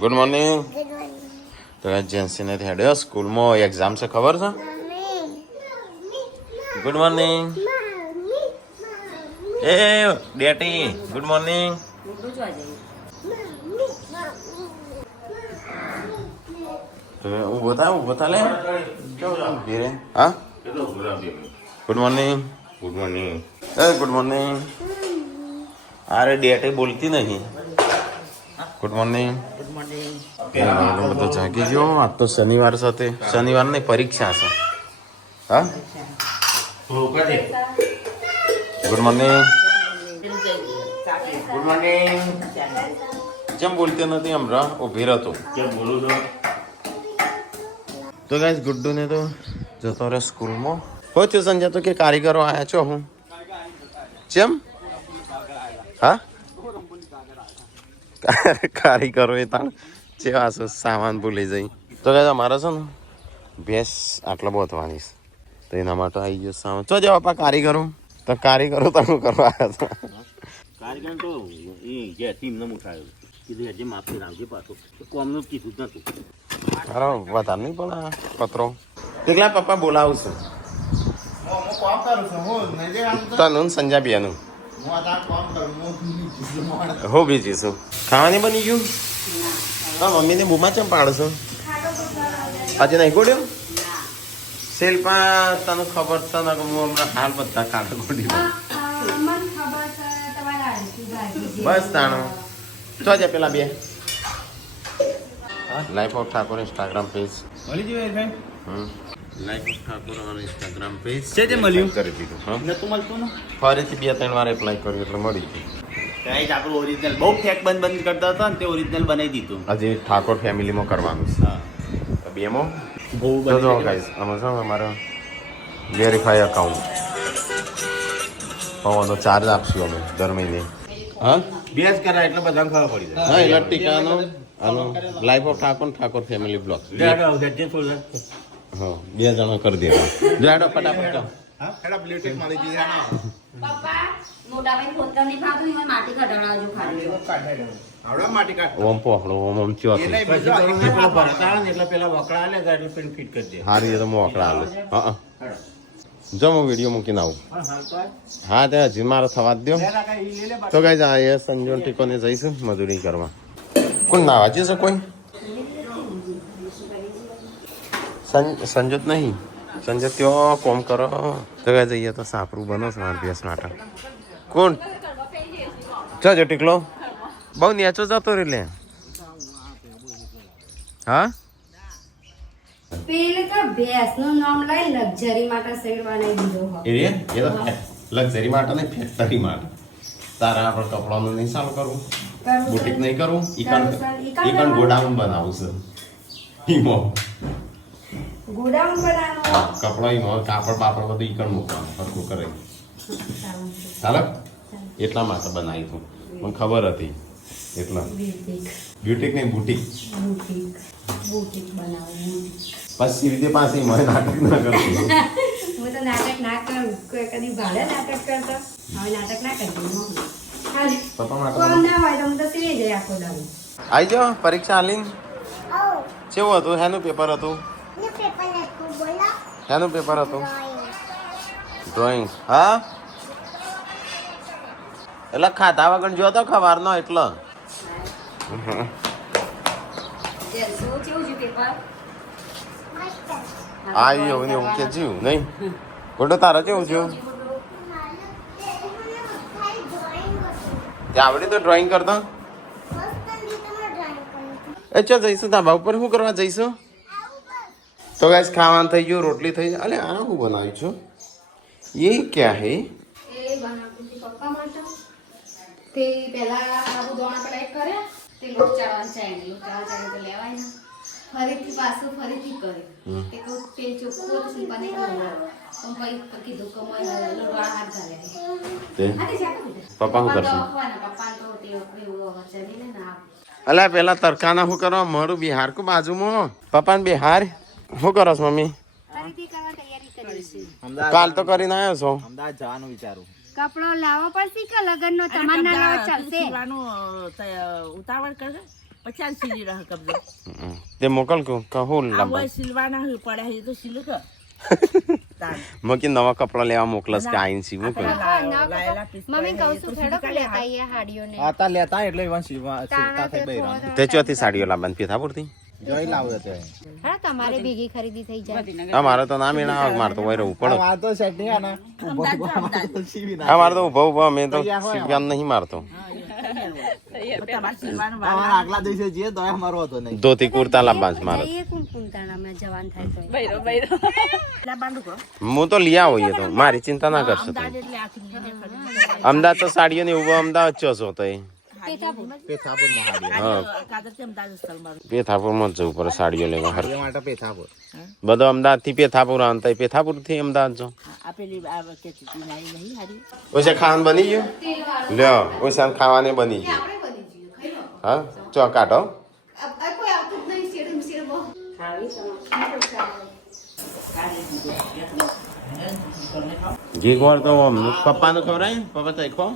Good morning. तो जेंसी ने हेडे school में एग्जाम से खबर था। गुड मॉर्निंग ए डेटी गुड मॉर्निंग। तो वो बता ले क्या धीरे। हाँ good morning good morning good morning. अरे डेटी बोलती नहीं गुड मॉर्निंग गुड मॉर्निंग। બધું જાગી ગયો આજ તો શનિવાર સાથે શનિવાર ની પરીક્ષા છે। હા ગુડ મોર્નિંગ ગુડ મોર્નિંગ। જેમ બોલતી નથી હમણાં ઉભી રહેતો કેમ બોલું છો। તો ગાઈસ ગુડ્ડુ ને તો જતો રહે સ્કૂલમાં હો થયું સંજય તો કે કારીગરો આયા છો હું જેમ હા કારીગરો એ તાણ જેવા છે સામાન ભૂલી જઈ। તો ગાઈસ અમારે છે ને ભેંસ આટલા બોતવાની છે તો એના માટે આવી ગયો સામાન તો જવા પા કારીગરો તો કારીગરો તમે કરવા આવ્યા હતા। કારીગર તો એ જે ટીમ ન ઉઠાયો કીધું હજી માફી રાખજે પાછું કોમનું કીધું જ નતું। અરે વધારે નહીં પણ આ પત્રો કેટલા પપ્પા બોલાવશું તનું સંજાબિયાનું હો બીજી છું ખાવાની બની ગયું। હા મમ્મીને બુમા ચમ પાડશો આજે નહીં ગોડ્યો શિલ્પા તને ખબર છે ને હું હમણાં હાલ બધા કાઢા ગોડી બસ તાણો તો જ પેલા બે life of Thakor Instagram page મળી ગયું ભાઈ life of Thakor Instagram page છે જે મળ્યું કરી દીધું હા નતું મળતું ને ફરીથી 2-3 વાર એપ્લાય કર્યું એટલે મળી ગયું। ગાઈસ આપણું ઓરિજિનલ બહુ ફેક બંધ કરતા હતા ને તે ઓરિજિનલ બનાવી દીધું હજી ઠાકોર ફેમિલીમાં કરવાનું છે હા બેમાં બહુ તો જો ગાઈસ આમાં છે અમારો વેરીફાઈ અકાઉન્ટ પવાનો ચાર્જ આપશું અમે દર મહિને હા બેસ કરાય એટલે બધાને ખબર પડી જાય હા એટલે ટીકાનો આનો life of Thakor family blog લેડો જે થોડું હા 2 જણા કરી દેવા જાડો ફટાફટ હા એડા બ્લ્યુટૂથ મારી દીધા પપ્પા મોટા ભાઈ ખોતર ની ખાધું એમાં માટી કઢાવજો ખાધું આવડા માટી કાઢ ઓમ પોખડો ઓમ ચો એટલે પેલા ભરતા આવે ને એટલે પેલા વકડા આલે એટલે પેન ફિટ કરી દે હારી તો મોકળા આલે હા જો હું વિડીયો મૂકીને આવું હા તે હજી મારો થવા જ દો તો ગાઈસ આ એ સંજોન ટીકોને જઈશું મજૂરી કરવા કોણ નાવા જશે કોઈ સંજોત નહીં સંજોત ત્યો કોમ કરો તો ગાઈસ જઈએ તો સાપરું બનો છે મારા ભેંસ માટે કોણ જો ટીકલો બહુ નેચો જતો રે લે હા પેલે તો ભેંસ નું નામ લઈ લક્ઝરી માટે શેર બનાવી દીધો હો એ તો લક્ઝરી માટે નહીં ફેક્ટરી માટે તારા આપણે કપડાનું નહીં ચાલુ કરવું બુટીક નહીં કરવું ઈકણ ગોડાઉન બનાવું છે ઈમો ગોડાઉન બનાવવાનો કપડા ઈમો કાપડ બાપડ બધું ઈકણ મૂકવાનું ફરકું કરે ચાલે એટલા માટે બનાવી તું મને ખબર હતી એટલા બ્યુટીક નહીં બુટીક બનાવો પછી રીતે પાછી મને નાટક ના કરતું હું તો નાટક ના કરું કોઈ કદી ભાડે નાટક કરતો હવે નાટક ના કરતી પપ્પા માટે કોણ ના હોય તો હું તો સીરી જાય આખો દાડો આવી જાઓ પરીક્ષા આલીને કેવું હતું હેનું પેપર હતું હેનું પેપર હતું ડ્રોઈંગ હા એટલે ખાધા વગર જો તો ખવારનો એટલો આવી એવું ને એવું કે જીવ નહીં ગોડો તારા કેવું થયું આવડે તો ડ્રોઈંગ કરતો એ ચો જઈશું ધાબા ઉપર શું કરવા જઈશું તો ગાઈસ ખાવાનું થઈ ગયું રોટલી થઈ અલે આ હું બનાવ્યું છું ये क्या है એ બનાવતી પપ્પા માટે તે પહેલા આબુ દોણા કડાઈ કર્યા તે લોટ ચાળવાનું ચાઈ લોટ ચાળવાનું તો લેવાય ને ફરીથી પાછું ફરીથી કરે તે કોઈ તેલ ચોખ્ખું હતું સિંપાને પણ પછી કીધું કે મોય લોટવાળા હાથ ઘાલ્યા તે પપ્પા શું કરશે પપ્પા તો તે એવું ચડી ને ના અલા પેલા તરકાના શું કરવા મારું બિહાર કો બાજુમાં પપ્પાને બિહાર શું કરો છો મમ્મી ફરીથી કરવા તૈયારી કરી છે કાલ તો કરીને આવ્યો છો અમદાવાદ જવાનું વિચારું કપડો લાવો પડશે કે લગન નો તમાર ના લાવો ચાલશે ઉતાવળ કરે 50 સીલી રહ કબજો તે મોકલ કહું આ લાંબા હોય સિલવાના હોય પડ્યા હોય તો સિલ કર મકી નવા કપડા લેવા મોકલસ કે આઈન સી મોકલ મમ્મી કહું છું ખેડો કે લેતા આઈએ હાડીઓને આતા લેતા એટલે ઈવન સીવતા થઈ બૈરા તે ચોથી સાડીઓ લાવવાની પેથાપુરથી જોઈ લાવ્યો તે હા તમારે ભેગી ખરીદી થઈ જાય હા મારે તો ના મેળા આવે મારે તો વય રહેવું પડે આ તો સેટ નહીં આના સીવી ના હા મારે તો ઉભા ઉભા મેં તો સીવ્યાન નહીં મારતો તમારે સિલવાનું અમારા આગલા દિવસે જઈએ તો અમારો હતો નહીં ધોતી કુર્તા લાવવા છે મારે એ કોણ પૂંતાણામાં જવાન થાય તો એટલા બાંધું કરો હું તો લઈ આવું એ તો મારી ચિંતા ના કરશો તમે. એટલે આખી નીચે ખરી અમદાવાદ તો સાડીઓ ને ઉભો અમદાવાદ ચોસો તો એ પેથાપુર મહાદેવ હા કાદર તેમ દાદ સ્થળ મારું પેથાપુરમાં જ જવું પડે સાડીઓ લેવા હર એ માટે પેથાપુર બધો અમદાવાદ થી પેથાપુર આવતા પેથાપુર થી અમદાવાદ જો આપેલી આ કે ચીટી નહીં હારી ઓછે ખાવાનું બની ગયું લ્યો ઓછે ખાવાને બની ગયું આપણે બની જઈએ ખાઈ લો હા ચો કાઢો આ કોઈ આવતું જ નહીં શેરમ શેરમ ઘી ગોળ તો પપ્પાને ખવડાય પપ્પા ચાખો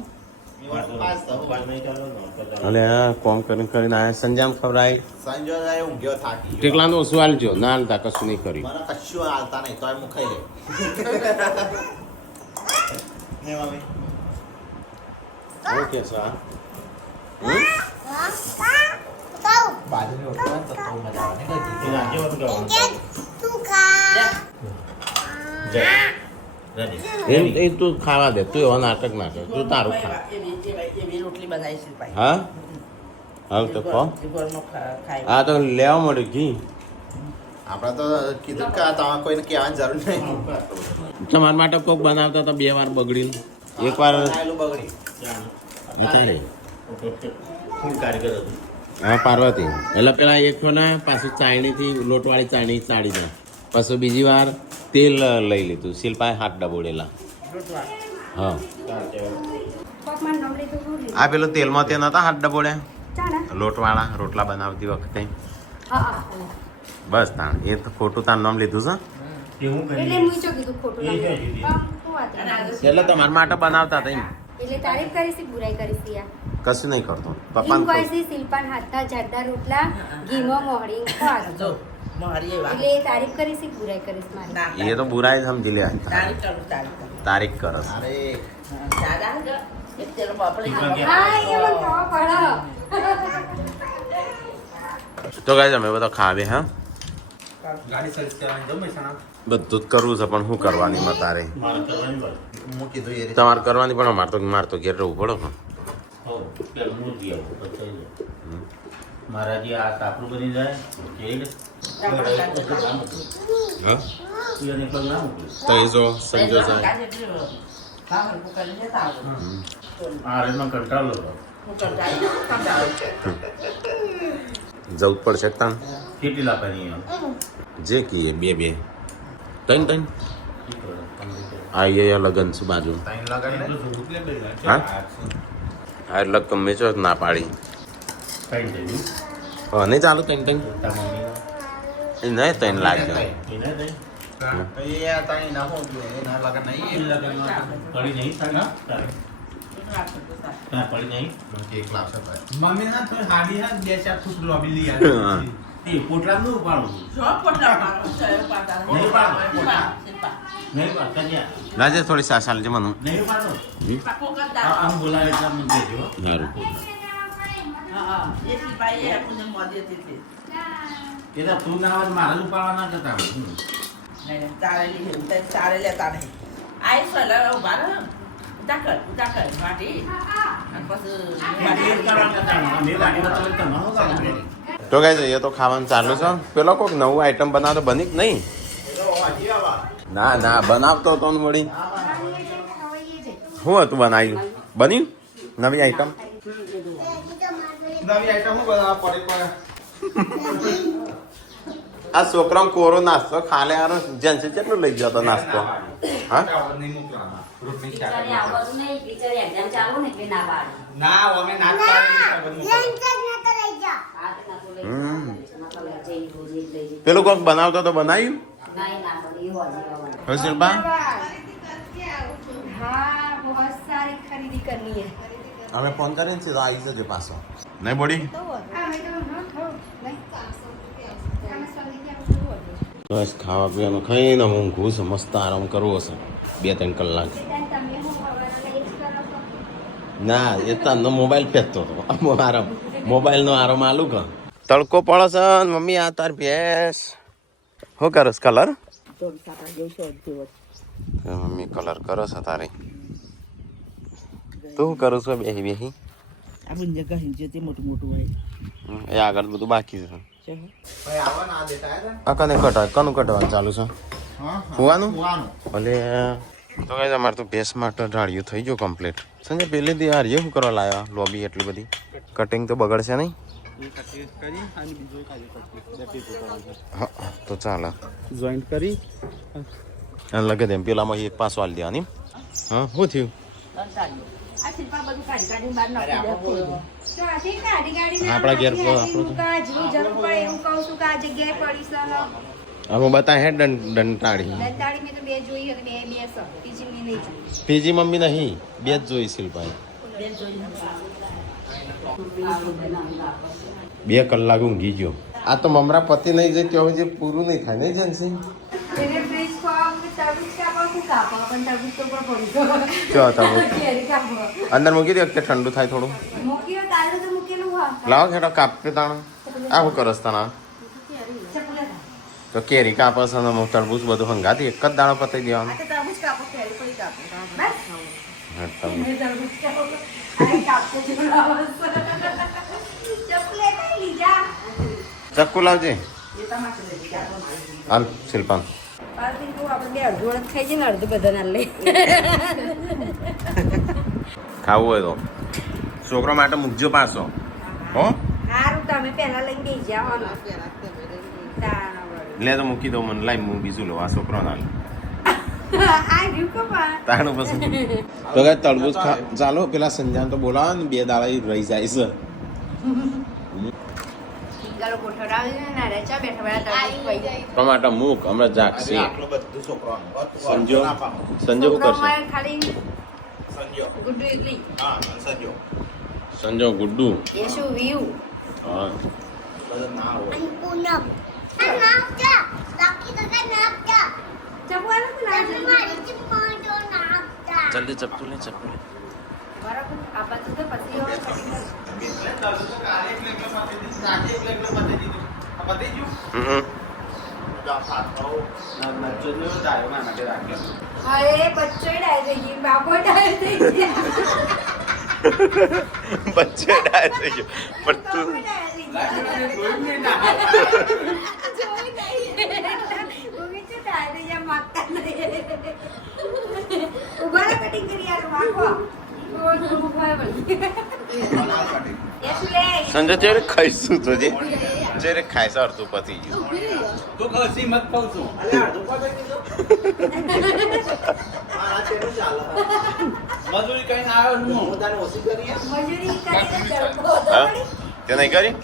અને આ કોમ કરીને આયા સંજામ ખવડાય સંજો જાય ઊંઘ્યો થાકી ગયો ટેકલાનું ઓછું હાલજો ના હાલતા કશું નહીં કર્યું મને કશું હાલતા નહીં તોય હું ખાઈ લે ને મમ્મી ઓકે સર બાજરી રોટલા તો તો મજા આવે ને એ તું ખાવા દે તું એવા નાટક ના કર તું તારું ખા એવી રોટલી બનાવી છે ભાઈ હા હાલ તો ખો ખાય આ તો લેવા મળ્યું ઘી આપણે તો કીધું કે તમારે કોઈને કહેવાની જરૂર નહીં તમારા માટે કોક બનાવતા હતા 2 વાર બગડીને એક વાર આયેલું બગડી વિચારે ફૂલ કારીગર હતું હા પાર્વતી એટલે પેલા એક ને પાછું ચાયણીથી લોટવાળી ચાયણી ચાળી દે પાછું બીજી વાર તેલ લઈ લીધું શિલ્પાએ હાથ ડબોડેલા હા પપ્પાનું નામ લીધું હું આ પેલું તેલમાં તે નતા હાથ ડબોડ્યા ચાલે લોટવાળા રોટલા બનાવતી વખતે હા હા બસ તાણ એ તો ખોટું તાર નામ લીધું છે તે હું કરી એટલે હું ચો કીધું ખોટું એ લાગે. છે. હા, શું વાત છે? એટલે તમારા માટે બનાવતા હતા એમ એટલે તારીફ કરીશ કે બુરાઈ કરીશ યા કશું નહીં કરતો એમ પપ્પાને કહે છે શિલ્પાન હાથના જાડા રોટલા ઘીમાં મોહરી ખવાડો. જો મારી એ વાત એટલે એ તારીફ કરીશ કે બુરાઈ કરીશ મારી ના એ તો બુરાઈ સમજી લે તારી કરું તારીખ કરસ અરે દાદા જો એક તેરો બાપલે હા એ મને ખબર પડે તો ગાઈસ અમે બધા ખાવે હા ગાડી સર્વિસ કરવાની જમે છે બધું જ કરવું છે પણ શું કરવાની માં તારે મારે કરવાની વાત હું કીધું એ રીતે તમારે કરવાની પણ માર તો ઘેર રહેવું પડે ને હો પેલું હું જ આવું પછી થઈ જાય મારા જે આ સાપરું બની જાય હા એને પણ ના મૂકું તો એ જો સંજો જાય આ રેમાં કંટાળો હતો જવું જ પડશે તાન કેટલી લાવવાની એમ જે કીએ બે ત્રણ આ એ લગન છું બાજુ ટાઈમ લગાડી લે હા આ એટલે ગમે છો ના પાડી કઈ જઈ હા નહીં ચાલુ ત્રણ મમ્મી એ નહીં ત્રણ લાગજો એને દઈ એ તાઈ ના હો ના લગન નહીં પડી નહીં સાડી પડી નહીં એક લાવશે ભાઈ મમ્મી ના તો હાડી ના 2-4 ફૂટ લોબી લઈ હા. એ પોટલાનું ઉપાડું નહીં પાડતા ત્યાં રાજે થોડી સાસાલ છે મને નહીં પાડો આમ બોલાવે એટલે મને કહેજો સારું એટલે તું ના આવે તો મારે જ ઉપાડવા ના કરતા તો ગાઈસ એ તો ખાવાનું ચાલુ છે પેલો કોઈક નવું આઈટમ બનાવતો બની કે નહીં ના બનાવતો તો ને વળી શું હતું બનાવ્યું બન્યું નવી આઈટમ નવી આઈટમ હું બધા પડે પડે આ છોકરાઓ કોરો નાસ્તો ખાલે આરો જેન્સે કેટલું લઈ ગયો હતો નાસ્તો હા નહીં મોકલાના રોટલી શાક બિચારી આવવાનું નહીં, બિચારી exam ચાલુ ને એટલે ના પાડે. ના અમે ના પાડી હા, તો ના તો લઈ હમ. જવાનું. ના તો લઈ જઈ, રોજ એક લઈ જઈ. પેલું કોઈક બનાવતો તો બનાવ્યું નહીં, ના પડે, એ હોજી આવવાનું. હવે શિલ્પા हाँ बहुत सारी खरीदी करनी है અમે ફોન કરીને સીધો આવી જજો પાછો નહીં બોડી हाँ, मैं तो हाँ બસ ખાવા પીવાનું ખાઈને ઊંઘવું છે, મસ્ત આરામ કરવો છે 2-3 કલાક. તમે હું ખબર એ જ કરો છો? ના એ તો મોબાઈલ ફેંકતો હતો. આરામ મોબાઈલનો આરામ આલું કા તડકો પડે છે ને મમ્મી આ તાર ભેંસ શું કરસ કલર? થોડું સાકા જેવું છે જેવો. મમ્મી કલર કરો છે તારી. તું શું કરું છું બેહી બેહી? આ બધી જગ્યા હિંચે તે મોટું મોટું હોય એ આગળ બધું બાકી છે. છે ભાઈ આવા ના દેતા હે આ કને કનું કટવાનું ચાલુ છે? હા ફુવાનું? ફુવાનું. ભલે તો કઈ અમારે તો ભેંસ માટે ઢાળિયું થઈ ગયું કમ્પ્લીટ. સંજય પેલી દી યાર શું કરવા લાવ્યા લોબી એટલી બધી? કટિંગ તો બગડશે નહીં? હા તો ચાલે જોઈન્ટ કરી અને લગે તેમ પેલામાં એક પાસો આલી દેવાની. હા શું થયું? આ શિલ્પા બધું કાઢી કાઢીને બહાર નાખી દે થોડું. ચોથી ગાડી ગાડી આપણા ઘેર તો આપણું તો- જરૂર પડે એવું કહું છું કે આ જગ્યાએ પડી છે હવે બતા હે દંટાળી દંતાળી મેં તો 2 જોઈ અને 2 છે ત્રીજી મેં નહીં જોઈ. પીજી મમ્મી નહીં, 2 જ જોઈ શિલ્પાએ. બેન જોઈ 2 કલાક ઊંઘી ગયો. આ તો મમરા પતિ નહીં જાય ત્યાં સુધી પૂરું નહીં થાય નહીં જનસી? એને ફ્રીજ ખાવા તરબૂચ કાપો શું કાપો પણ તરબૂચ તો પણ પડી ગયો. જો તમે કેરી કાપો અંદર મૂકી દે વખતે ઠંડુ થાય થોડું. મૂક્યો કાલે તો મૂકેલું હા લાવો ખેડો કાપે તાણ. આ શું કરસ તાણા? ચપલે તો કેરી કાપસ અને તરબૂચ બધું હંગાથી એક જ દાણો પતાઈ દેવાનું. તો તરબૂચ કાપો કેરી પડી કાપો બસ હા, તમે- તરબૂચ કાપો આ કાપતે જોડાવસ ચપલે કઈ લીજા ચક્કુ લાવજે. એ તમારે લઈ જાઓ હાલ શિલ્પા પાછી તો આપણે બે અડધું અડધ ખાઈ જઈએ ને અડધું બધા લે ખાવું હોય તો છોકરો માટે મૂકજો પાછો હો. સારું તમે પહેલા લઈને ગઈ જાઓ ને લે તો મૂકી દઉં મને લાઈ હું બીજું લઉં. આ છોકરો ના લે આ રહ્યું કપા તાણું પસંદ તો કઈ તરબૂચ ચાલો પેલા સંજાન તો બોલાવે ને 2 દાડા ઈ રહી જાય છે. ગાલો કોઠરાવે ને ના ચા બેઠા બેઠા તરબૂચ ખાઈ ટમાટર મૂક હમણાં જાગશે. આટલું બધું છોકરાનું. સંજો સંજો શું કરશે? મારે ખાલી સંજો ગુડ્ડુ એકલી હા સંજો સંજો ગુડ્ડુ. એ શું વ્યૂ હા બધું ના હોય પૂનમ જલ્દી ચપટું લે ચપટું લે. બરાબર આ બધું તો પછી હવે પછી અરે બચ્ચો ડાય થઈ ગઈ બાપો ડાય થઈ ગયા બચ્ચે ડાય થઈ ગયો પણ તું સંજય ચેરે ખાઈશું તો જે ચેરે ખાઈશ અડધું પતી ગયું. તું કશી મત કહું છું મજૂરી કઈ ના આવ્યો હું પોતાને ઓછી કરીએ હા તે નહીં કરી?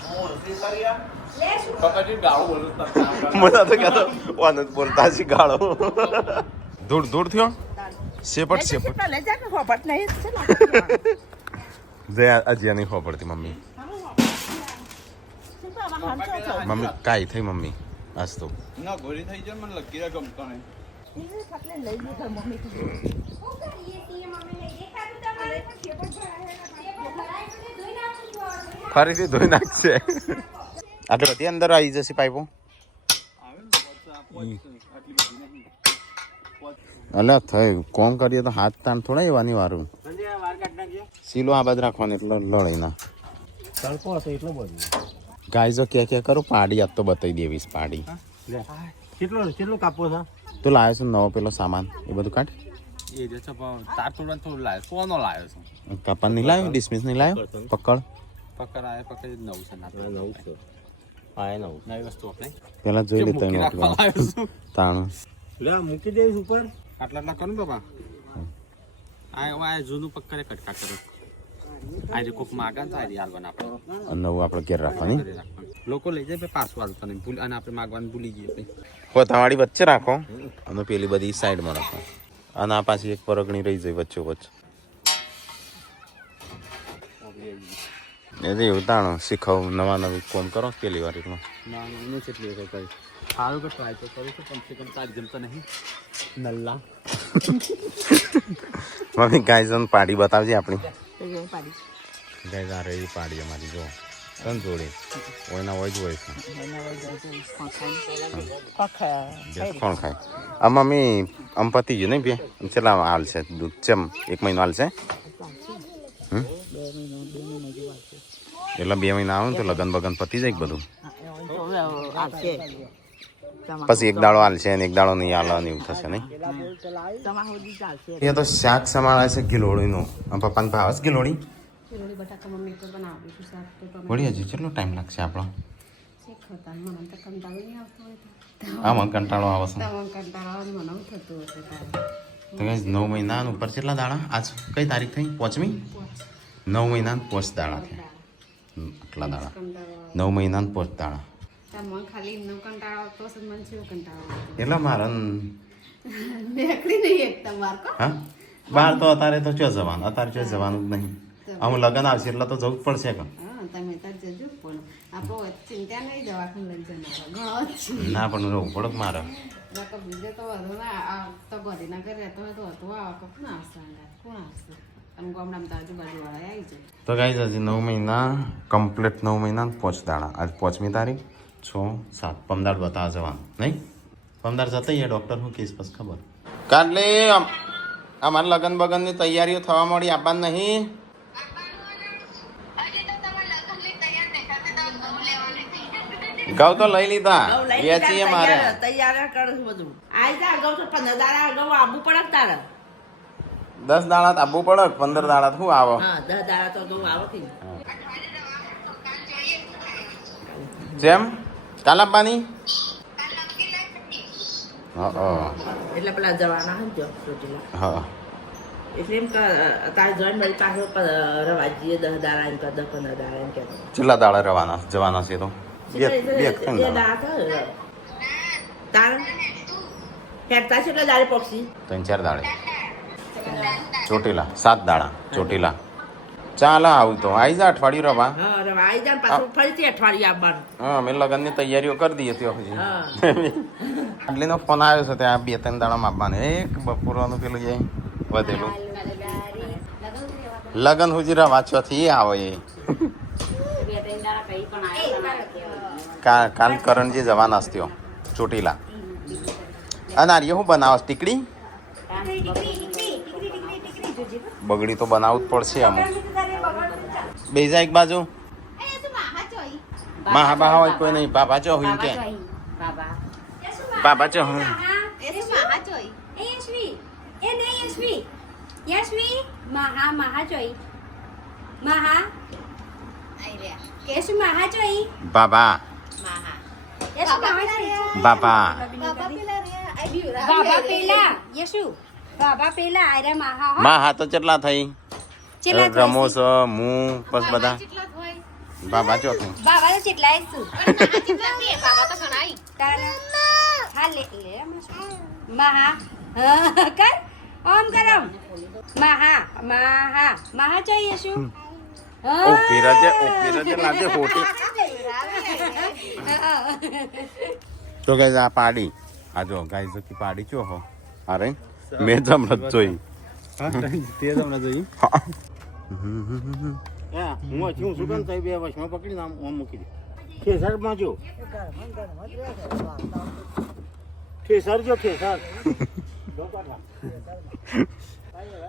પકડી ગાળું બોલું મને તો કહેતો વાનત બોલતા છે ગાળો. દૂર દૂર થયો સેપટ સેપટ લઈ જા કે હોપટ નહીં છે ને જે અજ્યા નહીં ખબર પડતી મમ્મી. મમ્મી કાઈ થઈ મમ્મી આજ તો ના ગોળી થઈ જાય મને લકીરા ગમતો નહીં ફરીથી ધોઈ નાખશે. આટલી બધી અંદર આવી જશે પાઇપો. અલા થઈ કોમ કરીએ તો હાથ તાણ થોડા એવાની વારું સીલો આ બાદ રાખવાની એટલે લડાઈ ના તડકો હતો એટલો બધો. ગાય જો કે કરો પાડી આપ તો બતાવી દેવીશ પાડી. કેટલો કાપવો છે? તું લાવ્યો છે નવો પેલો સામાન એ બધું કાઢ. એ જે છે પણ તાર તોડવાનું થોડું લાવ્યો કોનો લાવ્યો છું કપાન નહીં લાવ્યો ડિસમિસ નહીં લાવ્યો પકડ પકડ આવે પકડ નવું છે ના નવું છે. હા એ નવું. નવી વસ્તુ આપણે પેલા જોઈ કેમ લેતા મૂકી રાખવા લાવ્યો છું તાણું લે આ મૂકી દઈશ ઉપર. આટલા કરો ને બાબા આ જૂનું પક્કરે કટકા કરો આજે કોક માગા ને તારી હાલવાન આપણે નવું આપણે ઘેર રાખવાની. ઘરે રાખવાનું. લોકો લઈ જાય પછી પાછું હાલતા નહીં ભૂલ અને આપણે માગવાનું ભૂલી જઈએ પછી પોતાવાળી વચ્ચે રાખો અને પેલી બધી સાઈડમાં રાખો અને આ પાછી એક પરગણી રહી જાય વચ્ચે વચ્ચે. એ તો એવું તાણું શીખવું નવા નવી કોમ કરો પેલી વાર એકમાં ના એનું કેટલી વખત કરી સારું કે ટ્રાય તો કરું છું કમસે કમ તાર જમતા નહીં નલ્લા મમ્મી ગાય પાડી બતાવજે આપણી તો જો પાડી ગાય આ રહી પાડી અમારી જો કન જોડે ઓયના હોય જ હોય છે એના વઈ જાય તો ગેસ કોણ ખાય આ મમ્મી આમ પતી ગયું નહીં બે કેટલા હાલ છે દૂધ ચમ 1 મહિનો હાલ છે એટલે 2 મહિના આવે ને તો લગન બગન પતી જાય બધું પછી 1 દાડો હાલ છે ને 1 દાડો નહીં હાલ ને એવું થશે નહીં એ તો શાક સમાળે છે ગિલોડીનું આમ પપ્પાને ભાવે છે ગિલોડી ચીરોડી બટાકા મમ્મી તો બનાવી છું શાક તો તમે વળી હજી કેટલો ટાઈમ લાગશે આપણો શીખતા મને તો કંટાળો નહીં આવતો હોય તો આમાં કંટાળો આવે છે તમને કંટાળો આવે મને આવું થતું હશે તારે તો કઈ 9 મહિના ઉપર કેટલા દાડા આજ કઈ તારીખ થઈ 5મી 9 મહિના 5 દાડા થયા આટલા દાડા કંટાળો 9 મહિના 5 દાડા મને ખાલી એમનો કંટાળો આવતો હશે મને શું કંટાળો આવતો એટલે મારા નીકળી નહીં એક તમાર કો હા બહાર તો અત્યારે તો ચો જવાનું અત્યારે ચો જવાનું જ નહીં આમ લગન આવશે એટલે તો જવું જ પડશે કે હા તમે તાર જજો પણ આપણો ચિંતા નહીં દવાખાને લઈ જનારો ઘણો જ છે ના પણ રહેવું પડે મારે નકર બીજે તો વધુ ના આ તો ગોધીના ઘરે રહેતો હોય તો હતું આવા કોણ આવશે કોણ આવશે અને ગામડામાં તો આજુબાજુવાળા આવી જાય તો ગાઈઝ હજી 9 મહિના કમ્પ્લીટ 9 મહિના 5 દાડા આજ 5મી તારીખ 6 7 પમદાર બતાવવા જવાનું નહીં પમદાર જતા એ ડૉક્ટર શું કહીશ બસ ખબર કાલે અમારા લગન બગનની તૈયારીઓ થવા મળી આપવાનું નહીં ઘઉં તો લઈ લીધા વેચીએ મારે તૈયાર કરું બધું આઈ જા અગાઉ તો 15 દાડા અગાઉ આવવું પડે તારે 10 દાડા તો આપવું પડે 15 દાડા શું આવો હા 10 દાડા તો અગાઉ આવો કે જેમ કાલ આપવાની હા એટલે પેલા જવાના હે જો સોટીલા હા એટલે એમ કે તારે જોઈન મારી પાસે રવાજીએ 10 દાડા એમ કે 10 15 દાડા એમ કે કેટલા દાડા જવાના છે તો બે દાડા તાર હેડતા છે એટલે દાડે પક્ષી 3-4 દાડે ચોટીલા 7 દાડા ચોટીલા ચાલો આવું તો આવી જા અઠવાડિયું રવા હા રવા આઈ જા પાછું ફરીથી અઠવાડિયે આવવાનું હા અમે લગનની તૈયારીઓ કરી દઈએ ત્યાં પછી હા આટલીનો ફોન આવ્યો છે ત્યાં 2-3 દાડા માપવાનું એક બપોરવાનું પેલું જાય વધેલું લગન સુધી રવા ચોથી આવે એ કાલ કરણજી જવાના છે ત્યો ચોટીલા અને આર્ય શું બનાવસ ટીકડી બગડી તો બનાવવું જ પડશે અમુક બેજા એક બાજુ મા બા હોય કોઈ નહીં બાબા ચો હોય કે બાબા ચો હોય બાબા બાબા મા હા તો કેટલા થઈ રમો છો હું બસ બધા બાબા ચો થઈ બાબા તો કેટલાય શું બાબા તો ઘણાય હા લે મહા કર ઓમ કરમ મહા જોઈએ શું લાગે હોટી તો ગાઈઝ આ પાડી આ જો ગાઈઝ કી પાડી ચો હો અરે મેં જમણત જોઈ તે તમને જોઈ હું છું શું કેમ થઈ બે વર્ષમાં પકડીને આમ મૂકી દે ઠેસરમાં જો ઠેસર જો ઠેસર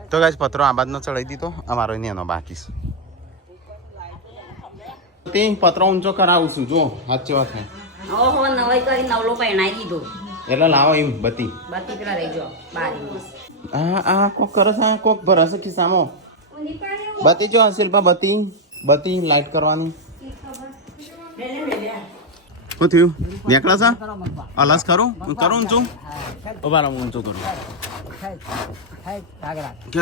તો ગાઈઝ પત્રો આ બાજનો ચડાવી દીધો અમારો એનો બાકી છે પત્રો ઊંચો કરાવું છું જો હાથ ચેવા થાય ઓહો નવાઈ કરી નવલો પહેણાઈ દીધો એટલે લાવો એમ બતી બાકી પેલા રહી જો બારી આ કોક કરસ આ કોક ભરસ ખિસ્સામાં બતી જો શિલ્પા બતી લાઈટ કરવાની શું થયું નીકળે છે અલસ કરું કરું ઊંચું ઉભા ઊંચું કરું કે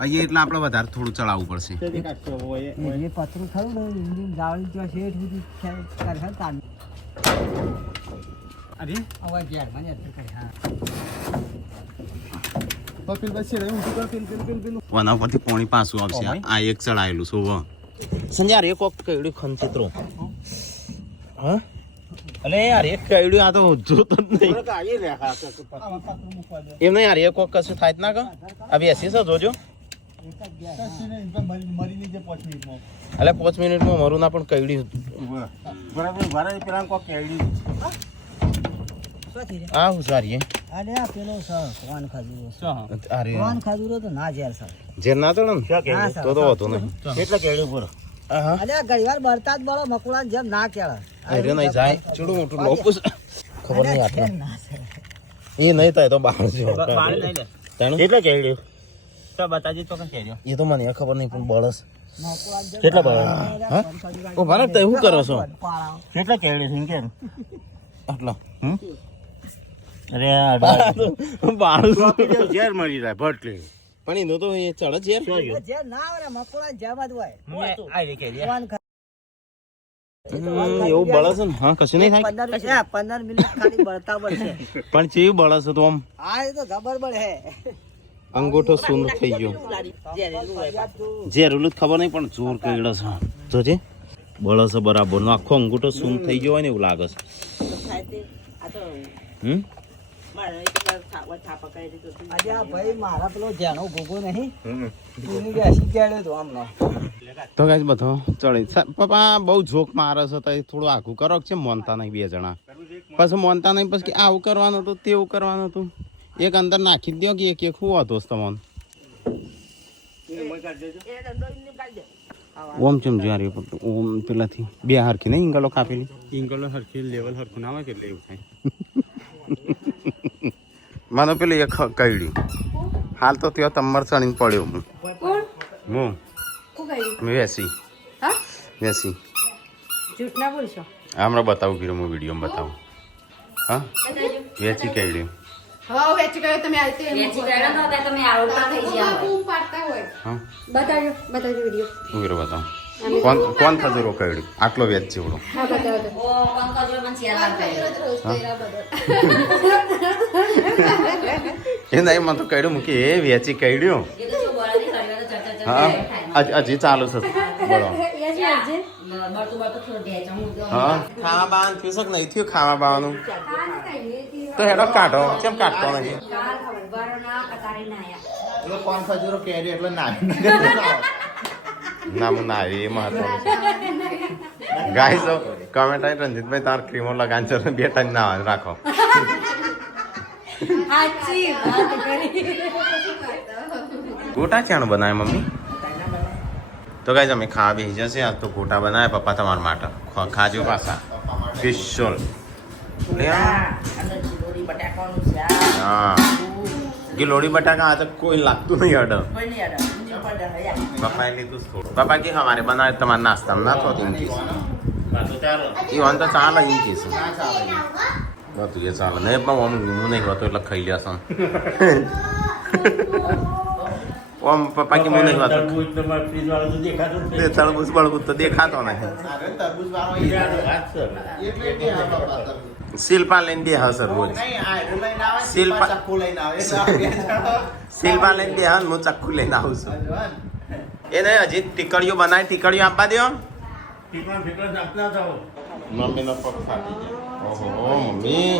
અહીંયા એટલે આપણે વધારે થોડું ચડાવવું પડશે પતરું થયું ને ઇન્જિન જાવલી જો શેઠ સુધી કરે તાન અરે અવાજ યાર મને કરી હા પકડ બસ છે હું શું કર પેલ વના પરથી પાણી પાછું આવશે આ એક ચડાયેલું શું સંજય એક કોક કઈડ્યું ખંચિત્રો હા અલે યાર એક કઈડ્યું આ તો જોતો જ નહીં એમ નહીં યાર એક કોક કશું થાય જ ના કા હવે એસી છે જોજો અલે 5 મિનિટમાં મરું ના પણ કઈડ્યું પેલા કોક કેડી આ હુસારી અરે આ પેલો સર કોણ ખાધું અરે કોણ ખાધું તો ના ઝેર સર જે ના ચડે ને હા, સર. તો હતો નહીં કેટલા કેડી પૂરો હા અરે આ ઘડીવાર બળતા જ બળો મકુડા જેમ ના કેળા અરે નહીં જાય ચડું મોટું લોપુસ ખબર નહીં આટલું ના સર એ નહીં થાય તો બહાર છે તેનું કેટલા કેડી તો બતાજી તો કેડી એ તો મને ખબર નહીં પણ બળસ મકુડા જેમ કેટલા બળે? હા ઓ ભારત તે શું કરો છો પાળા કેટલા કેડી છે કેમ આટલા અરે બાળું ઝેર મળી જાય ભટલી પણ એનું તો એ ચડ છે જે ના આવે ને મકુડા જેમ જ હોય આઈ કેડી કોણ એવું બળસ ને હા કશું નહીં થાય 15 મિનિટ ખાલી બળતા બળશે પણ ચેવું બળસ તો આમ હા એ તો જબર બળ હે અંગૂઠો શૂન્ય થઈ ગયો ઝેરેલું જ ખબર નહીં પણ જોર કઈડો છે જોજે બળસ બરાબર નો આખો અંગૂઠો શૂન્ય થઈ ગયો હોય ને એવું લાગે છે હમ આજે આ ભાઈ મારા પેલો જેનો ભોગો નહીં એની બેસી કેળ્યો તો આમનો તો ગાઈસ બધો ચડી પપ્પા બહુ જોક મારે છે તો થોડું આખું કરો છે મોનતા નહીં બે જણા પછી મોનતા નહીં પછી કે આવું કરવાનું હતું તેવું કરવાનું હતું એક અંદર નાખી દો કે એક શું હતો તમને ઓમ ચમ જ્યારે ઓમ પેલાથી બે હરખી નહીં ઇંગલો કાપેલી ઇંગલો હરખી લેવલ હરખું ના હોય એટલે એવું થાય માનો પેલું એક કઈડ્યું હાલ તો ત્યાં તમર ચણીને પડ્યો હું કોણ હું શું કર્યું વેસી હા વેસી જૂઠ ના બોલશો હમણાં બતાવું કીધું હું વિડીયોમાં બતાવું હા વેચી કઈડ્યું હવે વેચી ગયો તમે આ રીતે બૂમ પાડતા હોય હા બતાવજો વિડીયો ઉભી બતાવું કોણ ખજૂરો કઈડ્યું આટલો વેચ જેવડો હા બતાવો એ નહીં મને તો કઈડ્યું મૂકી એ વેચી કઈડ્યું હા હજી ચાલુ છે બોલો હા ખાવા બાવાનું થયું છે કે નહીં થયું ખાવા બાવાનું તો હેડો કાઢો કેમ કાઢતો નથી એટલે કોણ ખજૂરો કેરી એટલે ના ના હું ના એ મહત્વનું ગાય તો કમેન્ટ આવી રંજીતભાઈ તાર ક્રીમો લગાન છે બે ટાઈમ ના રાખો ગોટા ચાણ બનાવે મમ્મી તો ગાય અમે ખાવા બેસી જશે આજ તો ગોટા બનાવે પપ્પા તમારા માટે ખાજો પાછા સ્પેશિયલ હા ગિલોડી બટાકા આ તો કોઈ લાગતું નહીં અડર પપ્પાએ લીધું થોડું પપ્પા કે હમારે બનાવે તમારા નાસ્તામાં ના થતું એમ એ વાન તો ચાલે એમ કે છે બધું એ ચાલે નહીં પણ આમ હું નહીં હોતો એટલે ખાઈ લેશે ઓમ પપ્પા કે હું નહીં હોતો તરબૂચ બળબૂચ તો દેખાતો નહીં તરબૂચ વાળો એટલે કે આ બાપા શિલ્પા લઈને દે હા સર રોજ શિલ્પા ચક્કુ લઈને આવે શિલ્પા લઈને દે હા હું ચક્કુ લઈને આવું છું એ નહીં હજી ટીકડીઓ બનાવી ટીકડીઓ આપવા દો મમ્મીનો પગ ફાટી ગયો ઓહો મમ્મી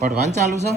પડવાનું ચાલુ છે